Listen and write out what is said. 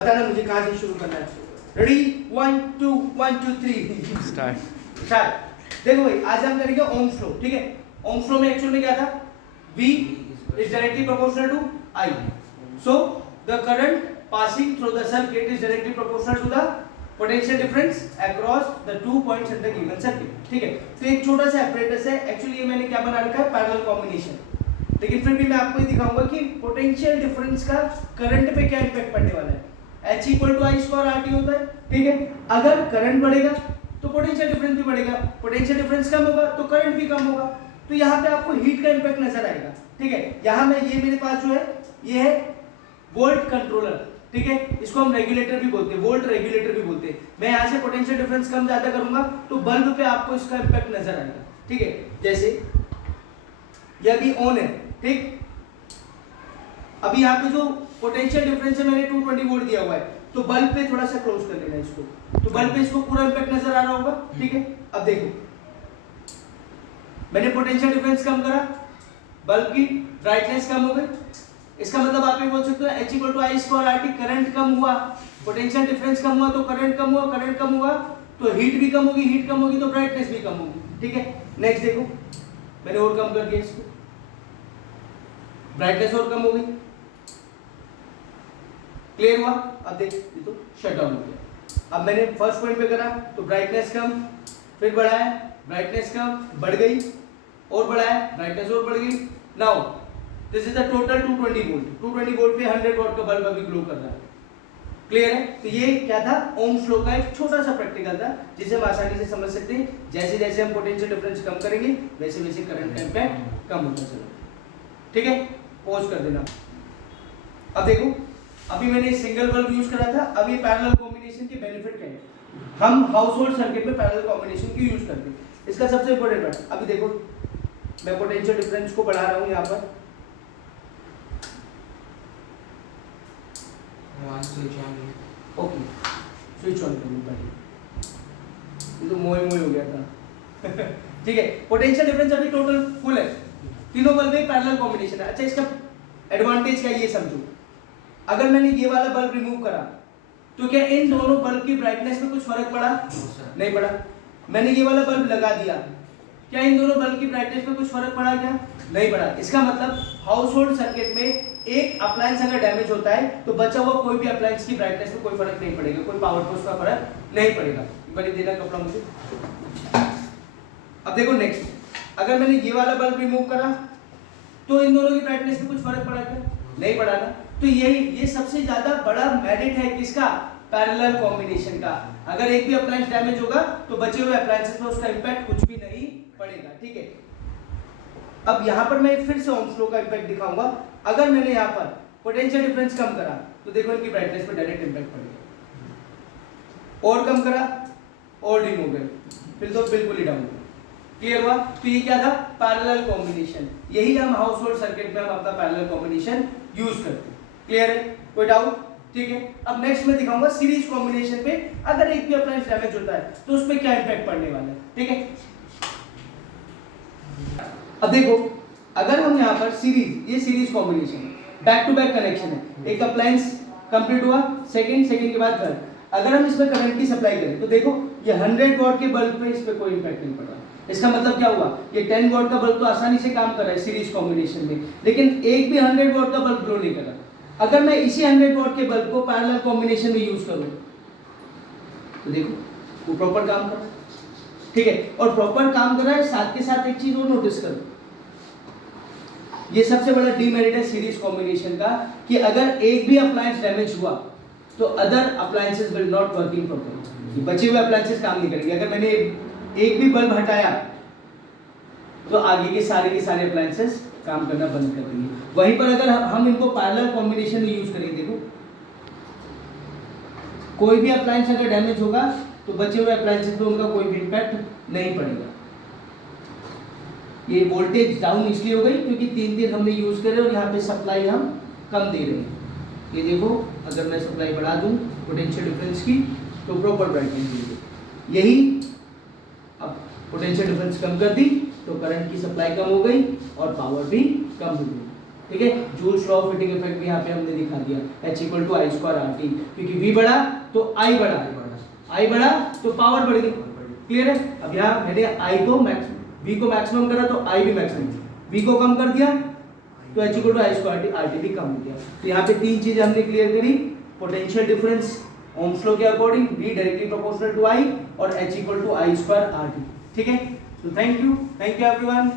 बताना मुझे कहाँ से शुरू करना है। Ready 1 2 1 2 3 start. देखो भाई आज हम करेंगे ओम्स लॉ, ठीक है। ओम्स लॉ में एक्चुअल में क्या था, V is directly proportional to I, so the current passing through the circuit is directly proportional to the potential difference across the 2 points in the given circuit, ठीक है। तो एक छोटा सा apparatus है, एक्चुअली ये मैंने क्या बना रखा है, पैरेलल कॉम्बिनेशन, लेकिन फिर भी मैं आपको ये दिखाऊंगा कि पोटेंशियल डिफरेंस का करंट पे क्या इम्पैक्ट पड़ने वाला है। H equal to I square R T होता है, ठीक है। अगर करंट बढ़ेगा तो पोटेंशियल डिफरेंस भी बढ़ेगा, पोटेंशियल डिफरेंस कम होगा तो करंट भी कम होगा, तो यहाँ पे आपको हीट का इम्पैक्ट नजर आएगा, ठीक है। यहाँ में ये मेरे पास जो है ये है वोल्ट कंट्रोलर, ठीक है। इसको हम रेगुलेटर भी बोलते हैं, वोल्ट रेगुलेटर भी बोलते हैं। मैं यहाँ से पोटेंशियल डिफरेंस कम ज्यादा करूंगा तो बल्ब पे आपको इसका इम्पैक्ट नजर आएगा, ठीक है। जैसे यह भी ऑन है, ठीक। अभी यहाँ पे जो पोटेंशियल डिफरेंस है मैंने 220 वोल्ट दिया हुआ है, तो बल्ब पे थोड़ा सा क्लोज कर लेना इसको, तो बल्ब पे इसको पूरा इम्पैक्ट नजर आ रहा होगा, ठीक है। अब देखो मैंने पोटेंशियल डिफरेंस कम करा, बल्ब की ब्राइटनेस कम हो गई, इसका मतलब आप ये बोल सकते हो H equal to I square R T, current कम हुआ, पोटेंशियल डिफरेंस कम हुआ तो करंट कम हुआ, करंट कम हुआ तो हीट भी कम होगी, हीट कम होगी तो ब्राइटनेस भी कम होगी, ठीक है। नेक्स्ट देखो मैंने और कम कर दिया इसको, ब्राइटनेस और कम हो गई, क्लियर हुआ। अब देख ये तो शट डाउन हो गया। अब मैंने फर्स्ट पॉइंट पे करा तो ब्राइटनेस कम, फिर बढ़ाया, ब्राइटनेस कम, बढ़ गई और बढ़ाया, ब्राइटनेस और बढ़ गई। Now this is the total 220 volt, 220 volt पे 100 वॉट का बल्ब अभी ग्लो कर रहा है, क्लियर है। तो ये क्या था, ओम्स लॉ का एक छोटा सा प्रैक्टिकल था जिसे हम आसानी से समझ सकते हैं। जैसे जैसे हम पोटेंशियल डिफरेंस कम करेंगे वैसे वैसे करंट का इम्पैक्ट कम होता चला, ठीक है। पॉज कर देना। अब देखो अभी मैंने सिंगल बल्ब यूज करा था, अब ये पैरेलल कॉम्बिनेशन के बेनिफिट क्या है। हम हाउस होल्ड सर्किट में पैरेलल कॉम्बिनेशन क्यों यूज करते हैं, इसका सबसे इंपॉर्टेंट बात। अभी देखो मैं पोटेंशियल डिफरेंस को बढ़ा रहा हूं यहाँ पर, ओके स्विच ऑन करूँ पहले, ये तो मोए मोए हो गया था ठीक है। पोटेंशियल डिफरेंस अभी टोटल फुल है, तीनों बल्ब में पैरेलल कॉम्बिनेशन है। अच्छा इसका एडवांटेज क्या है ये समझो। अगर मैंने ये वाला बल्ब रिमूव करा तो क्या इन दोनों बल्ब की ब्राइटनेस में कुछ फर्क पड़ा? नहीं पड़ा। मैंने ये वाला बल्ब लगा दिया, क्या इन दोनों बल्ब की ब्राइटनेस में कुछ फर्क पड़ा? क्या नहीं पड़ा। इसका मतलब हाउस होल्ड सर्किट में एक अप्लायंस अगर डैमेज होता है तो बचा हुआ कोई भी अप्लायंस की ब्राइटनेस में कोई फर्क नहीं पड़ेगा, कोई पावर को उसका फर्क नहीं पड़ेगा। बड़ी देना कपड़ा मुझे। अब देखो नेक्स्ट, अगर मैंने ये वाला बल्ब रिमूव करा तो इन दोनों की ब्राइटनेस में कुछ फर्क पड़ा? क्या नहीं पड़ा ना। तो ये सबसे ज्यादा बड़ा मेरिट है किसका, पैरेलल कॉम्बिनेशन का। अगर एक भी अप्लायंस डैमेज होगा तो बचे हुए अप्लायंसेस में उसका इंपैक्ट कुछ भी नहीं पड़ेगा, ठीक है। अब यहाँ पर मैं फिर से ओम्स लॉ का इंपैक्ट दिखाऊंगा। अगर मैंने यहाँ पर पोटेंशियल डिफरेंस कम करा तो देखो इनकी ब्राइटनेस पे डायरेक्ट इंपैक्ट पड़ेगा, और कम करा और डिम हो गए, फिर तो बिल्कुल ही डाउन हो गए, क्लियर हुआ। तो ये क्या था, पैरेलल कॉम्बिनेशन। यही हम हाउस होल्ड सर्किट में हम अपना पैरेलल कॉम्बिनेशन यूज करते हैं, क्लियर है, कोई डाउट? ठीक है। अब नेक्स्ट मैं दिखाऊंगा सीरीज कॉम्बिनेशन पे अगर एक भी अप्लायंस डैमेज होता है तो उस पे क्या इंपैक्ट पड़ने वाला है, ठीक है। अब देखो अगर हम यहाँ पर सीरीज, ये series combination back to back connection है, एक अप्लायंस कंप्लीट हुआ, सेकंड के बाद थर्ड, अगर हम इसमें करंट की सप्लाई करें तो देखो ये 100 वॉट के बल्ब पे इस पे कोई इंपैक्ट नहीं पड़ रहा। इसका मतलब क्या हुआ, ये 10 वॉट का बल्ब तो आसानी से काम कर रहा है सीरीज कॉम्बिनेशन में, लेकिन एक भी 100 वॉट का बल्ब ग्लो नहीं कर रहा। अगर मैं इसी 100 वॉट के बल्ब को पैरेलल कॉम्बिनेशन में यूज करूं तो देखो वो प्रॉपर काम कर रहा है, ठीक है। और प्रॉपर काम कर रहा है, साथ के साथ एक चीज और नोटिस करो, ये सबसे बड़ा डीमेरिट है सीरीज कॉम्बिनेशन का कि अगर एक भी अप्लायंस डैमेज हुआ तो other appliances will not working properly, बचे हुए अप्लायंसेस काम नहीं करेंगे। अगर मैंने एक भी बल्ब हटाया तो आगे के सारे अप्लायंसेस काम करना बंद कर देंगे। वहीं पर अगर हम इनको पैरेलल कॉम्बिनेशन में यूज करेंगे, देखो कोई भी अप्लायंस अगर डैमेज होगा तो बचे हुए अप्लायंसेस पे उनका कोई भी इंपैक्ट नहीं पड़ेगा। ये वोल्टेज डाउन इसलिए हो गई क्योंकि 3 हमने यूज करे और यहाँ पे सप्लाई हम कम दे रहे हैं। ये देखो अगर मैं सप्लाई बढ़ा दूं पोटेंशियल डिफरेंस की तो प्रॉपर ब्राइटनेस देगी। यही अब पोटेंशियल डिफरेंस कम कर दी तो करंट की सप्लाई कम हो गई और पावर भी कम हो गई। ठीक है, Joule's law of heating effect भी यहाँ पे हमने दिखा दिया, H equal to I square R T, क्योंकि V बढ़ा तो I बढ़ा, I बढ़ा तो पावर बढ़ गई। क्लियर है? अब यहाँ मैंने I को V को मैक्सिमम करा तो I भी मैक्सिमम, V को कम कर दिया तो H equal to I square R T भी कम हो गया। तो यहाँ पे तीन चीजें हमने क्लियर करी, पोटेंशियल डिफरेंस ओम्स लॉ के according, V directly proportional to I और H equal to I square R T. ठीक है, so thank you everyone।